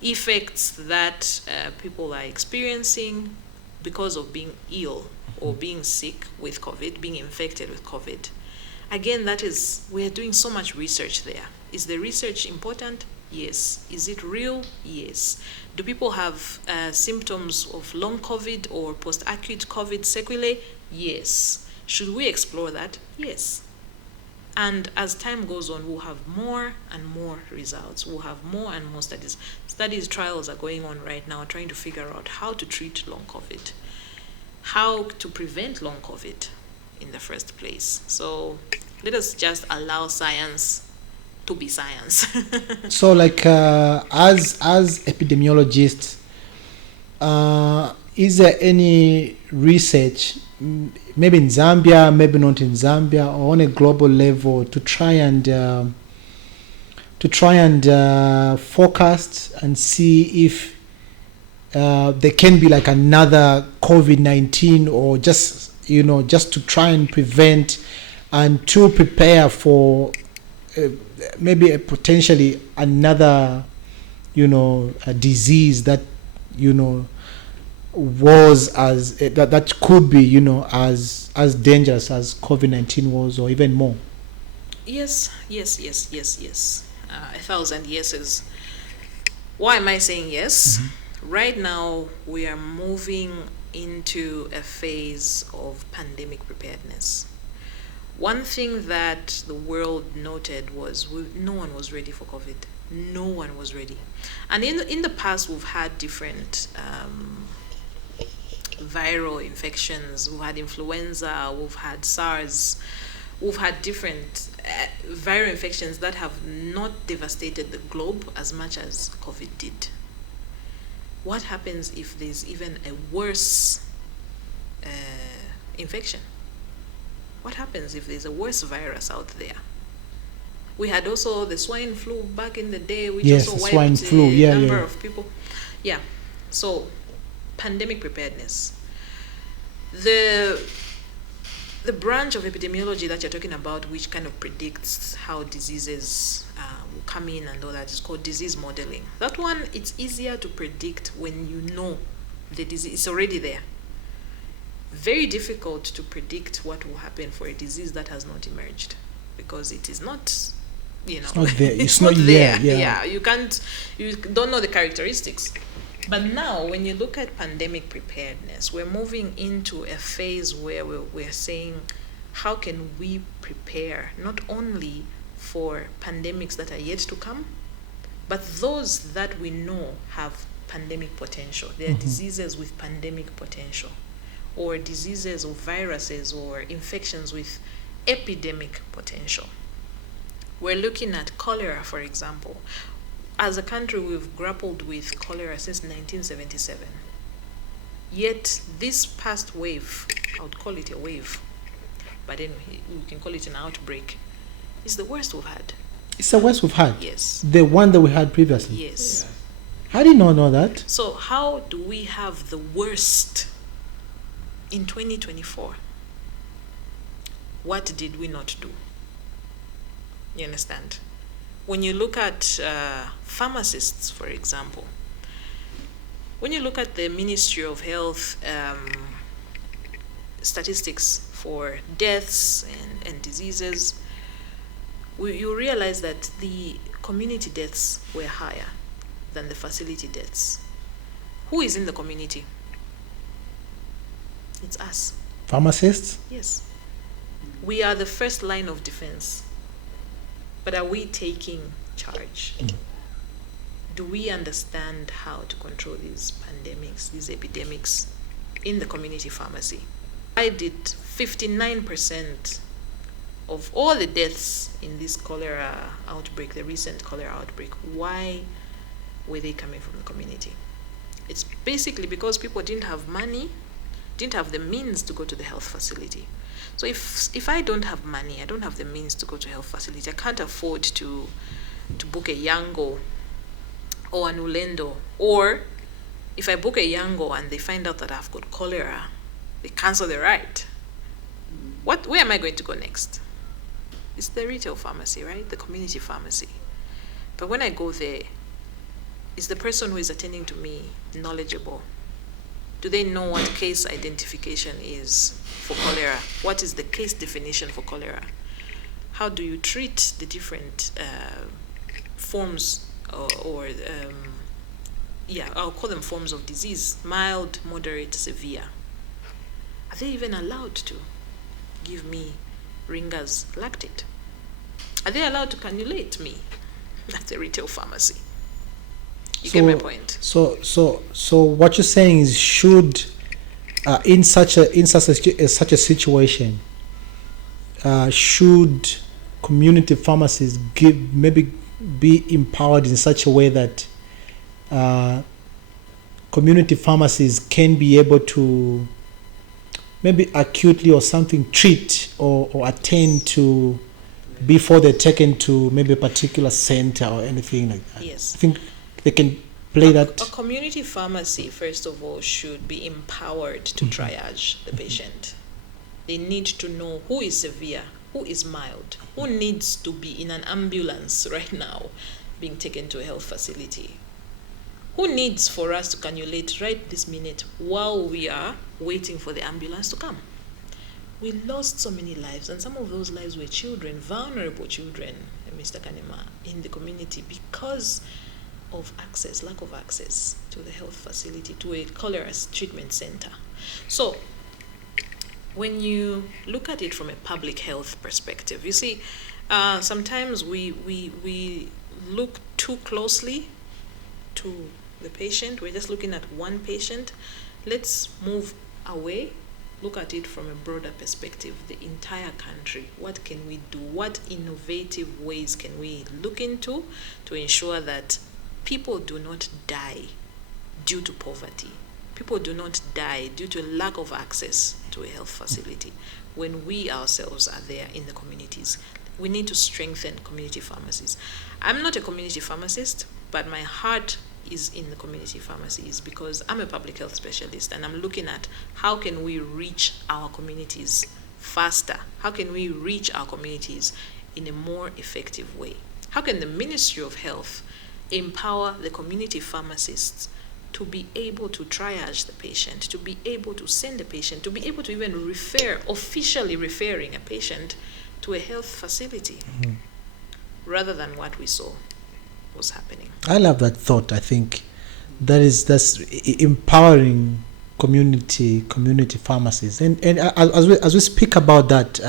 Effects that people are experiencing because of being ill or being sick with COVID, being infected with COVID. Again, we are doing so much research there. Is the research important? Yes. Is it real? Yes. Do people have symptoms of long COVID or post-acute COVID sequelae? Yes. Should we explore that? Yes. And as time goes on, we'll have more and more results. We'll have more and more studies. Trials are going on right now, trying to figure out how to treat long COVID, how to prevent long COVID in the first place. So let us just allow science to be science. So, like, as epidemiologists, is there any research, maybe in Zambia, maybe not in Zambia, or on a global level, to try and forecast and see if there can be like another COVID-19, or just to try and prevent and to prepare for maybe a potentially another a disease that was as that could be as dangerous as COVID-19 was, or even more. Yes. 1,000 yeses. Why am I saying yes? Right now we are moving into a phase of pandemic preparedness. One thing that the world noted was no one was ready for COVID. No one was ready. And in the past, we've had different viral infections. We've had influenza, we've had SARS, we've had different viral infections that have not devastated the globe as much as COVID did. What happens if there's even a worse infection? What happens if there's a worse virus out there? We had also the swine flu back in the day, which also wiped a number of people. Yeah. So, pandemic preparedness. The the branch of epidemiology that you're talking about, which kind of predicts how diseases will come in and all that, is called disease modeling. That one, it's easier to predict when you know the disease is already there. Very difficult to predict what will happen for a disease that has not emerged, because it is not, It's not there. it's not there. Yeah. Yeah, you don't know the characteristics. But now, when you look at pandemic preparedness, we're moving into a phase where we're saying, how can we prepare not only for pandemics that are yet to come, but those that we know have pandemic potential. There are diseases with pandemic potential, or diseases or viruses or infections with epidemic potential. We're looking at cholera, for example. As a country, we've grappled with cholera since 1977. Yet this past wave, I would call it a wave, but anyway, we can call it an outbreak, is the worst we've had. It's the worst we've had? Yes. The one that we had previously? Yes. I did not know that. So how do we have the worst in 2024? What did we not do? You understand? When you look at pharmacists, for example, when you look at the Ministry of Health statistics for deaths and diseases, you realize that the community deaths were higher than the facility deaths. Who is in the community? It's us. Pharmacists? Yes. We are the first line of defense. But are we taking charge? Do we understand how to control these pandemics, these epidemics in the community pharmacy? I did 59% of all the deaths in this cholera outbreak, the recent cholera outbreak. Why were they coming from the community? It's basically because people didn't have money, didn't have the means to go to the health facility. So if I don't have money, I don't have the means to go to a health facility, I can't afford to book a Yango or an Ulendo. Or if I book a Yango and they find out that I've got cholera, they cancel the ride. Where am I going to go next? It's the retail pharmacy, right? The community pharmacy. But when I go there, is the person who is attending to me knowledgeable? Do they know what case identification is for cholera? What is the case definition for cholera? How do you treat the different forms I'll call them forms of disease: mild, moderate, severe. Are they even allowed to give me Ringer's lactate? Are they allowed to cannulate me at the retail pharmacy? You get my point. So what you're saying is, should in such a situation, should community pharmacies be empowered in such a way that community pharmacies can be able to maybe acutely or something treat or attend to before they're taken to maybe a particular center or anything like that? Yes. I think they can play that. A community pharmacy, first of all, should be empowered to triage the patient. They need to know who is severe, who is mild, who needs to be in an ambulance right now being taken to a health facility. Who needs for us to cannulate right this minute while we are waiting for the ambulance to come? We lost so many lives, and some of those lives were children, vulnerable children, Mr. Kanema, in the community because of lack of access to the health facility, to a cholera treatment center. So when you look at it from a public health perspective, you see, sometimes we look too closely to the patient. We're just looking at one patient. Let's move away, look at it from a broader perspective, the entire country. What can we do? What innovative ways can we look into to ensure that people do not die due to poverty? People do not die due to lack of access to a health facility when we ourselves are there in the communities. We need to strengthen community pharmacies. I'm not a community pharmacist, but my heart is in the community pharmacies because I'm a public health specialist and I'm looking at how can we reach our communities faster? How can we reach our communities in a more effective way? How can the Ministry of Health empower the community pharmacists to be able to triage the patient, to be able to send a patient, to be able to even officially referring a patient to a health facility, rather than what we saw was happening? I love that thought. I think that's empowering community pharmacies. And as we speak about that,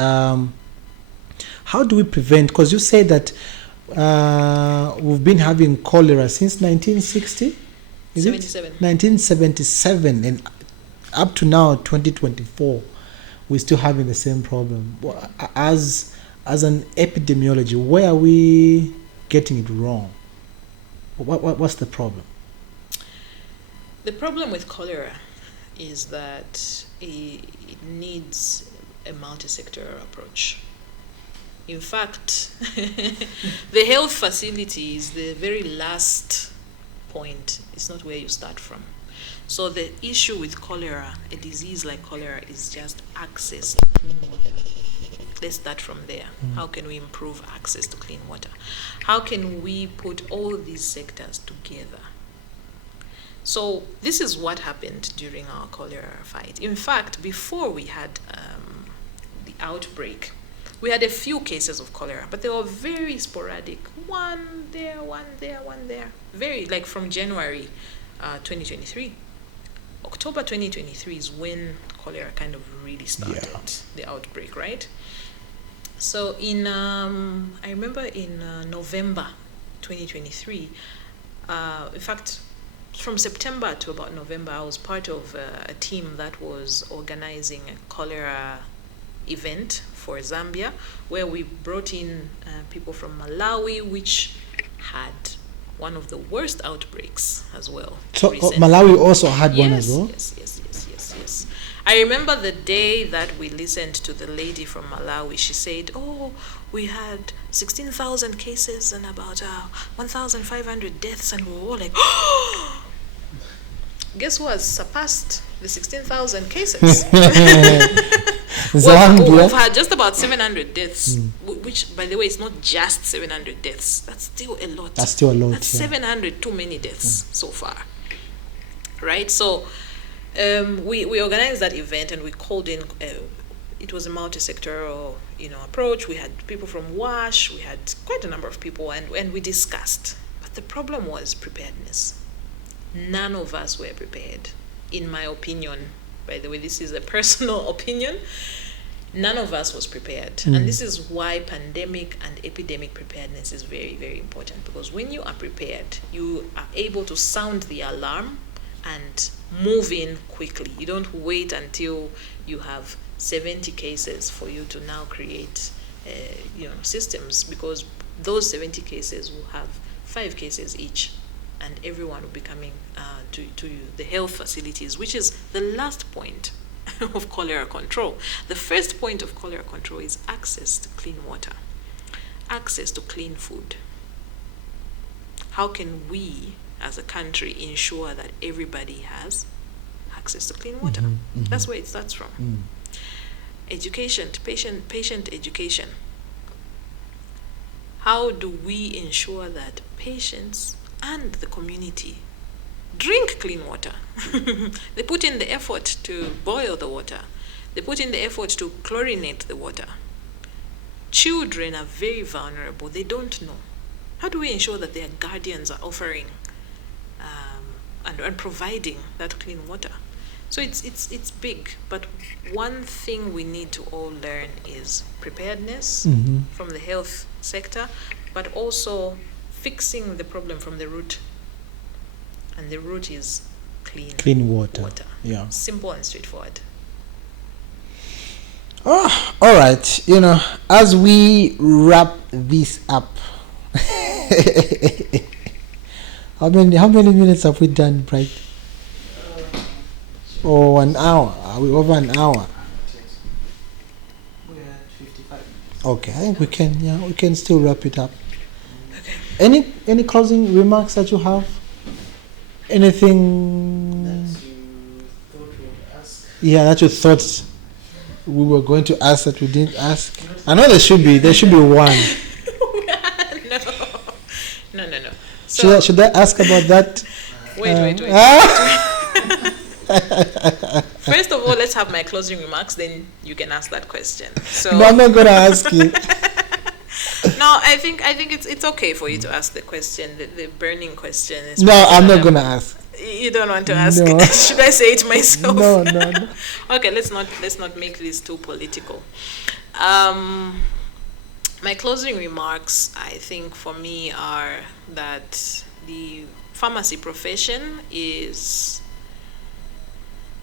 how do we prevent? Because you say that we've been having cholera since 1960. Is 77. 1977, and up to now 2024, we're still having the same problem. As an epidemiology, where are we getting it wrong? What's the problem? The problem with cholera is that it needs a multi-sectoral approach. In fact, the health facility is the very last point. It's not where you start from. So the issue with cholera, a disease like cholera, is just access to clean water. Let's start from there. How can we improve access to clean water? How can we put all these sectors together? So this is what happened during our cholera fight. In fact, before we had the outbreak, we had a few cases of cholera, but they were very sporadic. One there, one there, one there. Very, like from January 2023. October 2023 is when cholera kind of really started, the outbreak, right? So in, I remember in November 2023, in fact, from September to about November, I was part of a team that was organizing a cholera event for Zambia, where we brought in people from Malawi, which had one of the worst outbreaks as well. So Malawi also had one as well? Yes. I remember the day that we listened to the lady from Malawi. She said, we had 16,000 cases and about 1,500 deaths, and we were all like, guess who has surpassed the 16,000 cases? We've had just about 700 deaths, which, by the way, is not just 700 deaths. That's still a lot. That's 700 too many deaths so far, right? So we organized that event, and we called in. It was a multi-sectoral, approach. We had people from WASH. We had quite a number of people, and we discussed. But the problem was preparedness. None of us were prepared, in my opinion. By the way, this is a personal opinion. None of us was prepared. And this is why pandemic and epidemic preparedness is very, very important. Because when you are prepared, you are able to sound the alarm and move in quickly. You don't wait until you have 70 cases for you to now create systems, because those 70 cases will have 5 cases each. And everyone will be coming to the health facilities, which is the last point of cholera control. The first point of cholera control is access to clean water, access to clean food. How can we, as a country, ensure that everybody has access to clean water? That's where it starts from. Education, patient education. How do we ensure that patients and the community drink clean water? They put in the effort to boil the water. They put in the effort to chlorinate the water. Children are very vulnerable. They don't know. How do we ensure that their guardians are offering and providing that clean water? So it's big, but one thing we need to all learn is preparedness from the health sector, but also fixing the problem from the root. And the root is clean water. Yeah. Simple and straightforward. Oh, all right. As we wrap this up, how many minutes have we done, Bright? Oh, an hour. Are we over an hour? We're at 55 minutes. Okay, I think we can. Yeah, we can still wrap it up. Okay. Any closing remarks that you have? Anything that you thought we would ask? Yeah, that you thought we were going to ask that we didn't ask? I know there should be one. No. So, Should I ask about that? Wait. First of all, let's have my closing remarks, then you can ask that question. So No, I'm not going to ask you. no, I think it's okay for you to ask the question, the burning question. No, I'm not going to ask. You don't want to ask? No. Should I say it myself? No. Okay, let's not make this too political. My closing remarks, I think, for me are that the pharmacy profession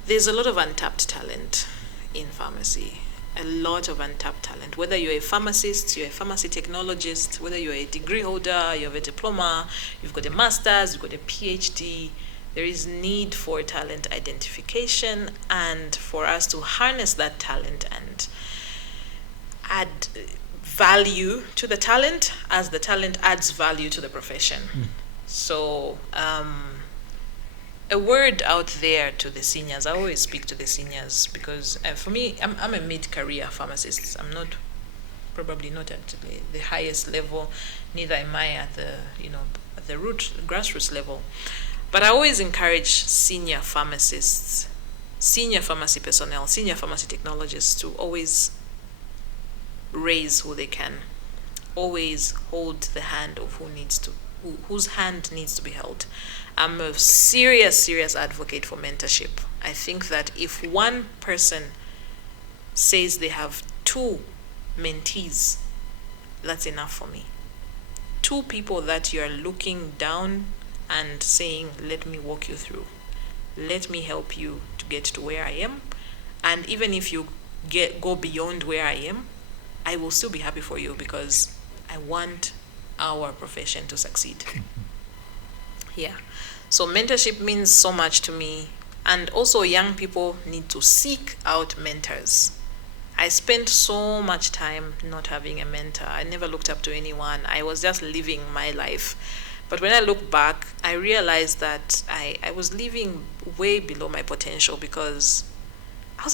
there's a lot of untapped talent in pharmacy. A lot of untapped talent. Whether you're a pharmacist, you're a pharmacy technologist, whether you're a degree holder, you have a diploma, you've got a master's, you've got a PhD, there is need for talent identification and for us to harness that talent and add value to the talent as the talent adds value to the profession. So a word out there to the seniors. I always speak to the seniors because for me, I'm a mid-career pharmacist. I'm probably not at the highest level, neither am I at the grassroots level. But I always encourage senior pharmacists, senior pharmacy personnel, senior pharmacy technologists to always raise who they can, always hold the hand of whose hand needs to be held. I'm a serious advocate for mentorship. I think that if one person says they have 2 mentees, that's enough for me. 2 people that you're looking down and saying, let me walk you through. Let me help you to get to where I am. And even if you go beyond where I am, I will still be happy for you because I want our profession to succeed. Yeah. So mentorship means so much to me. And also young people need to seek out mentors. I spent so much time not having a mentor. I never looked up to anyone. I was just living my life. But when I look back, I realized that I was living way below my potential because I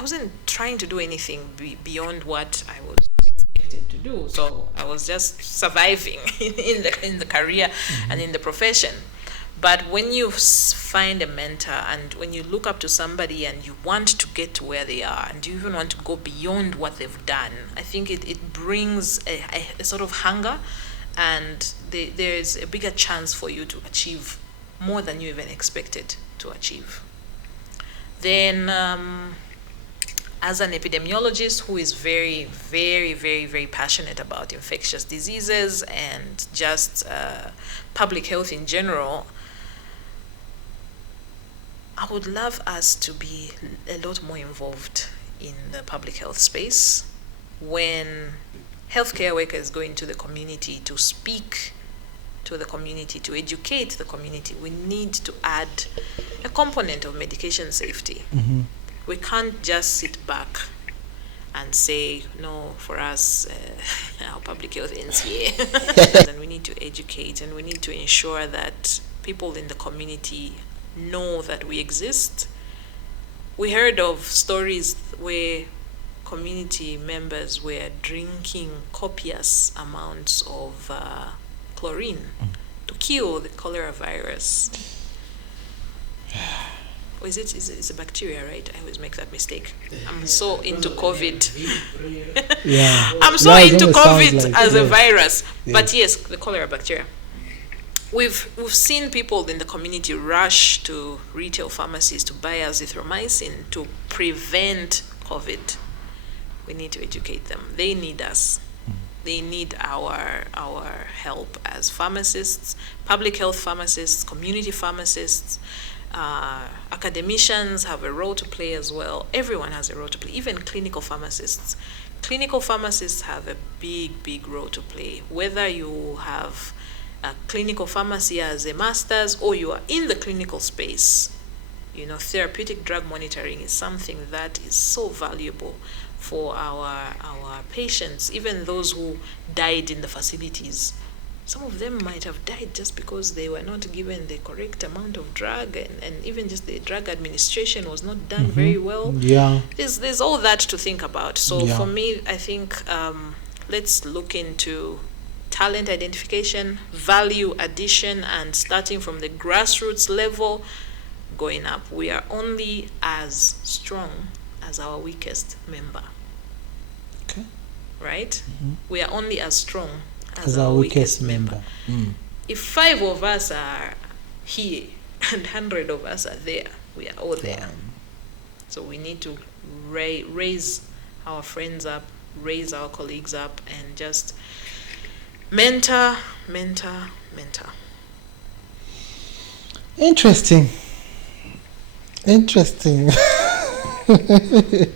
wasn't trying to do anything beyond what I was expected to do. So I was just surviving in the career and in the profession. But when you find a mentor and when you look up to somebody and you want to get to where they are and you even want to go beyond what they've done, I think it brings a sort of hunger, and there's a bigger chance for you to achieve more than you even expected to achieve. Then as an epidemiologist who is very, very, very, very passionate about infectious diseases and just public health in general, I would love us to be a lot more involved in the public health space. When healthcare workers go into the community to speak to the community, to educate the community, we need to add a component of medication safety. Mm-hmm. We can't just sit back and say, no, for us, our public health ends here. And we need to educate and we need to ensure that people in the community know that we exist. We heard of stories where community members were drinking copious amounts of chlorine to kill the cholera virus. Or it's a bacteria, right? I always make that mistake. I'm so into COVID. Yeah. I'm so into COVID as a virus. Yeah. But yes, the cholera bacteria. We've seen people in the community rush to retail pharmacies to buy azithromycin to prevent COVID. We need to educate them. They need us. They need our help as pharmacists, public health pharmacists, community pharmacists. Academicians have a role to play as well. Everyone has a role to play, even clinical pharmacists. Clinical pharmacists have a big role to play. Whether you have a clinical pharmacy as a master's or you are in the clinical space, therapeutic drug monitoring is something that is so valuable for our patients, even those who died in the facilities. some of them might have died just because they were not given the correct amount of drug, and even just the drug administration was not done very well. Yeah. There's all that to think about. So Yeah. for me, I think let's look into talent identification, value addition, and starting from the grassroots level, going up. We are only as strong as our weakest member. Okay. Right? We are only as strong As our weakest member. If 5 of us are here and 100 of us are there, we are all there. So we need to raise our friends up, raise our colleagues up, and just mentor. Interesting. I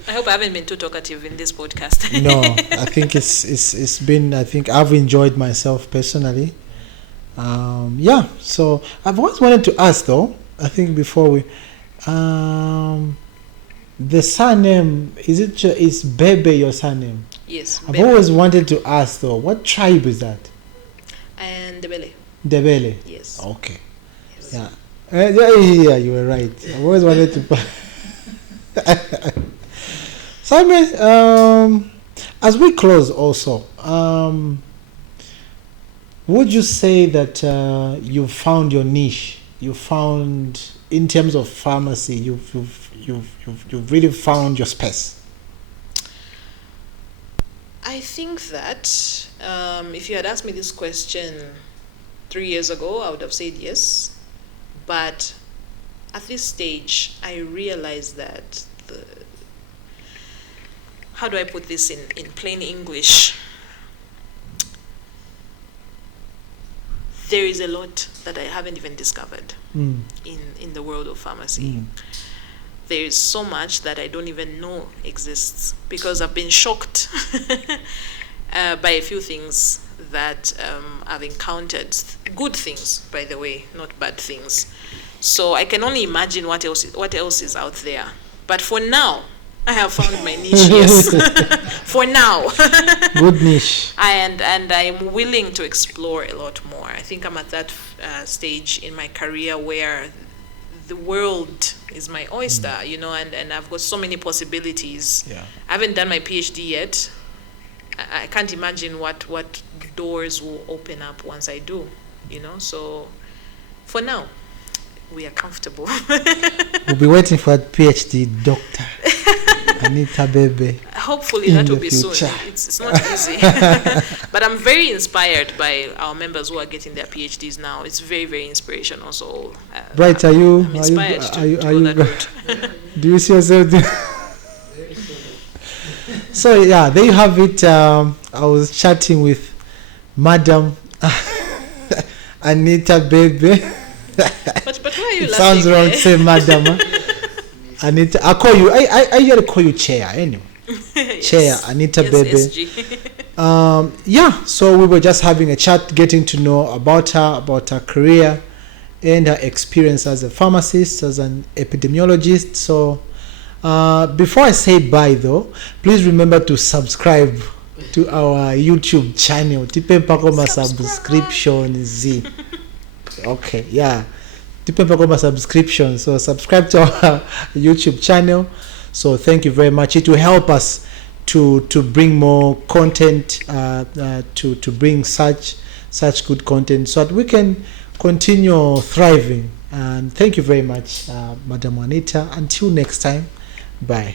hope I haven't been too talkative in this podcast. No, I think it's been, I think I've enjoyed myself personally. Yeah, so I've always wanted to ask though, I think before we, the surname, is Bhebhe your surname? Yes. I've always wanted to ask though, what tribe is that? And Ndebele. Ndebele? Yes. Okay. Yes. Yeah. Yeah, you were right. I've always wanted to. Simon, as we close also, would you say that you found your niche? You found, in terms of pharmacy, you've really found your space? I think that if you had asked me this question 3 years ago, I would have said yes. But at this stage, I realize that how do I put this in plain English? There is a lot that I haven't even discovered in the world of pharmacy. There is so much that I don't even know exists, because I've been shocked by a few things that I've encountered. Good things, by the way, not bad things. So I can only imagine what else is out there. But for now, I have found my niche. Yes, for now. Good niche. And I'm willing to explore a lot more. I think I'm at that stage in my career where the world is my oyster, and I've got so many possibilities. Yeah. I haven't done my PhD yet. I can't imagine what doors will open up once I do, So for now, we are comfortable. We'll be waiting for a PhD doctor. ANITA BHEBHE. Hopefully that will be soon. It's not easy. But I'm very inspired by our members who are getting their PhDs now. It's very, very inspirational. So Bright, I'm inspired to go that route. Do you see yourself there? So yeah, there you have it. I was chatting with Madam ANITA BHEBHE. But why are you It laughing? sounds wrong to say Madam. ANITA, I call you. I usually call you Chair. Anyway, Yes. Chair ANITA BHEBHE. SG. Yeah. So we were just having a chat, getting to know about her career, and her experience as a pharmacist, as an epidemiologist. So before I say bye, though, please remember to subscribe to our YouTube channel. Tipe Pakoma subscription Z. Okay, yeah. Tipe Pakoma subscription. So subscribe to our YouTube channel. So thank you very much. It will help us to bring more content, to bring such good content, so that we can continue thriving. And thank you very much, Madam ANITA. Until next time, bye.